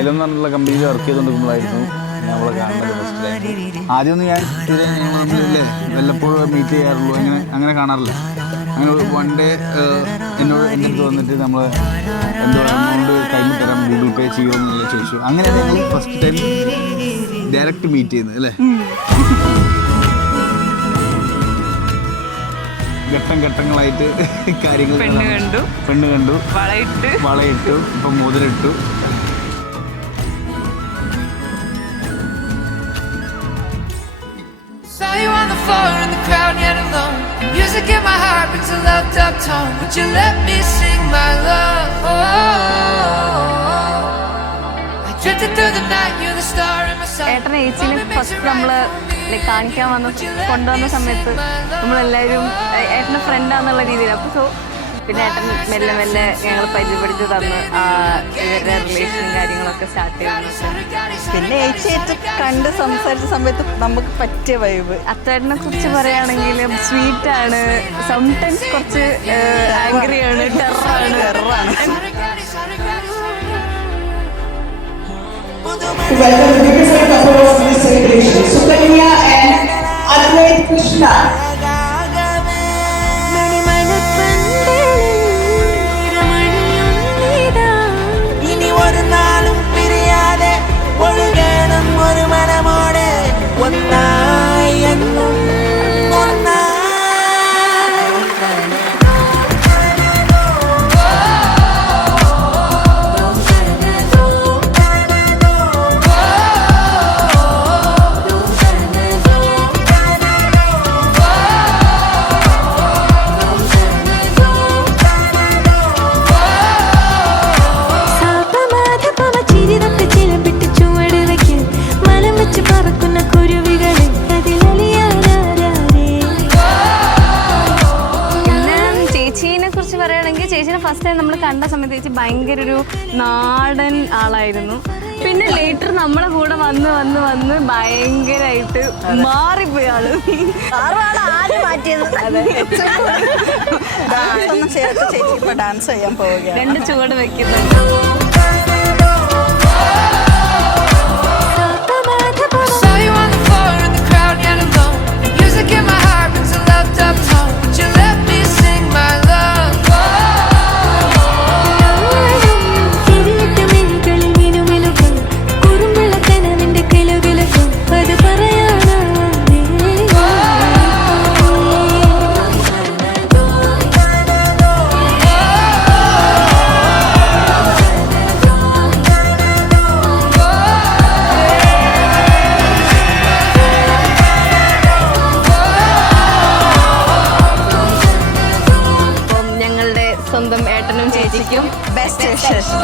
Xylem എന്ന് പറഞ്ഞിട്ടുള്ള കമ്പനിയിൽ വർക്ക് ചെയ്തുകൊണ്ടിരിക്കുമ്പോഴായിരുന്നു നമ്മളെ കാണുന്നത് ഫസ്റ്റ് ടൈം. ആദ്യമൊന്നും ഞാൻ ഇല്ലേ വല്ലപ്പോഴും മീറ്റ് ചെയ്യാറുള്ളൂ, അങ്ങനെ കാണാറില്ല. അങ്ങനെ വൺ ഡേ എന്നോട് എൻ്റെ അടുത്ത് വന്നിട്ട് നമ്മൾ എന്തോ എമൗണ്ട് കൈമിൽ തരാം ഗൂഗിൾ പേ ചെയ്യുമെന്നുള്ള ചോദിച്ചു. അങ്ങനെയാണ് ഞങ്ങൾ ഫസ്റ്റ് ടൈം ഡയറക്റ്റ് മീറ്റ് ചെയ്യുന്നത് അല്ലേ. ഘട്ടങ്ങളായിട്ട് കാര്യങ്ങൾ പെണ്ണ് കണ്ടു, വളയിട്ടു, ഇപ്പം മോതിരിട്ടു. Saw you on the floor in the crowd yet alone. Music in my heart brings a loved up tone. Would you let me sing my love? I drifted through the night, you're the star in my soul. ഏട്ടനെ ഏച്ചിനെ first നമ്മൾ കാണിക്കാൻ കൊണ്ടുവന്ന സമയത്ത് നമ്മളെല്ലാവരും ഏട്ടൻ്റെ ഫ്രണ്ടാന്നുള്ള രീതിയിൽ. അപ്പോൾ so പിന്നെ ഏട്ടൻ മെല്ലെ മെല്ലെ ഞങ്ങൾ പരിചയപ്പെടുത്തി തന്ന് ഇവരുടെ റിലേഷനും കാര്യങ്ങളൊക്കെ സ്റ്റാർട്ട് ചെയ്യുന്നു. പിന്നെ ഏച്ചിയായിട്ട് കണ്ട് സംസാരിച്ച സമയത്ത് നമുക്ക് പറ്റിയ വൈബ്. അത്തേട്ടനെ കുറിച്ച് പറയുകയാണെങ്കിൽ സ്വീറ്റാണ്, സംടൈംസ് കുറച്ച് ആംഗ്രിയാണ്, ടെററാണ്. Welcome the different couple of this celebration, Sukanya and Advait Krishna. ഇനി ഒരു നാളും പിരിയാതെ ഒഴുകണം ഒരു മനമോടെ ഒന്നായി എന്നും ഒന്നായി. ചേച്ചിനെ ഫസ്റ്റ് ടൈം നമ്മൾ കണ്ട സമയത്ത് ചേച്ചി ഭയങ്കര ഒരു നാടൻ ആളായിരുന്നു. പിന്നെ ലേറ്റർ നമ്മളെ കൂടെ വന്ന് ഭയങ്കരമായിട്ട് മാറിപ്പോയി ആള്. ഡാൻസ് ചെയ്യാൻ പോവുക, 2 ചുവട് വെക്കുന്നുണ്ട്. സ്വന്തം ഏട്ടനും ചേച്ചിക്കും ബെസ്റ്റ് വിഷസ്.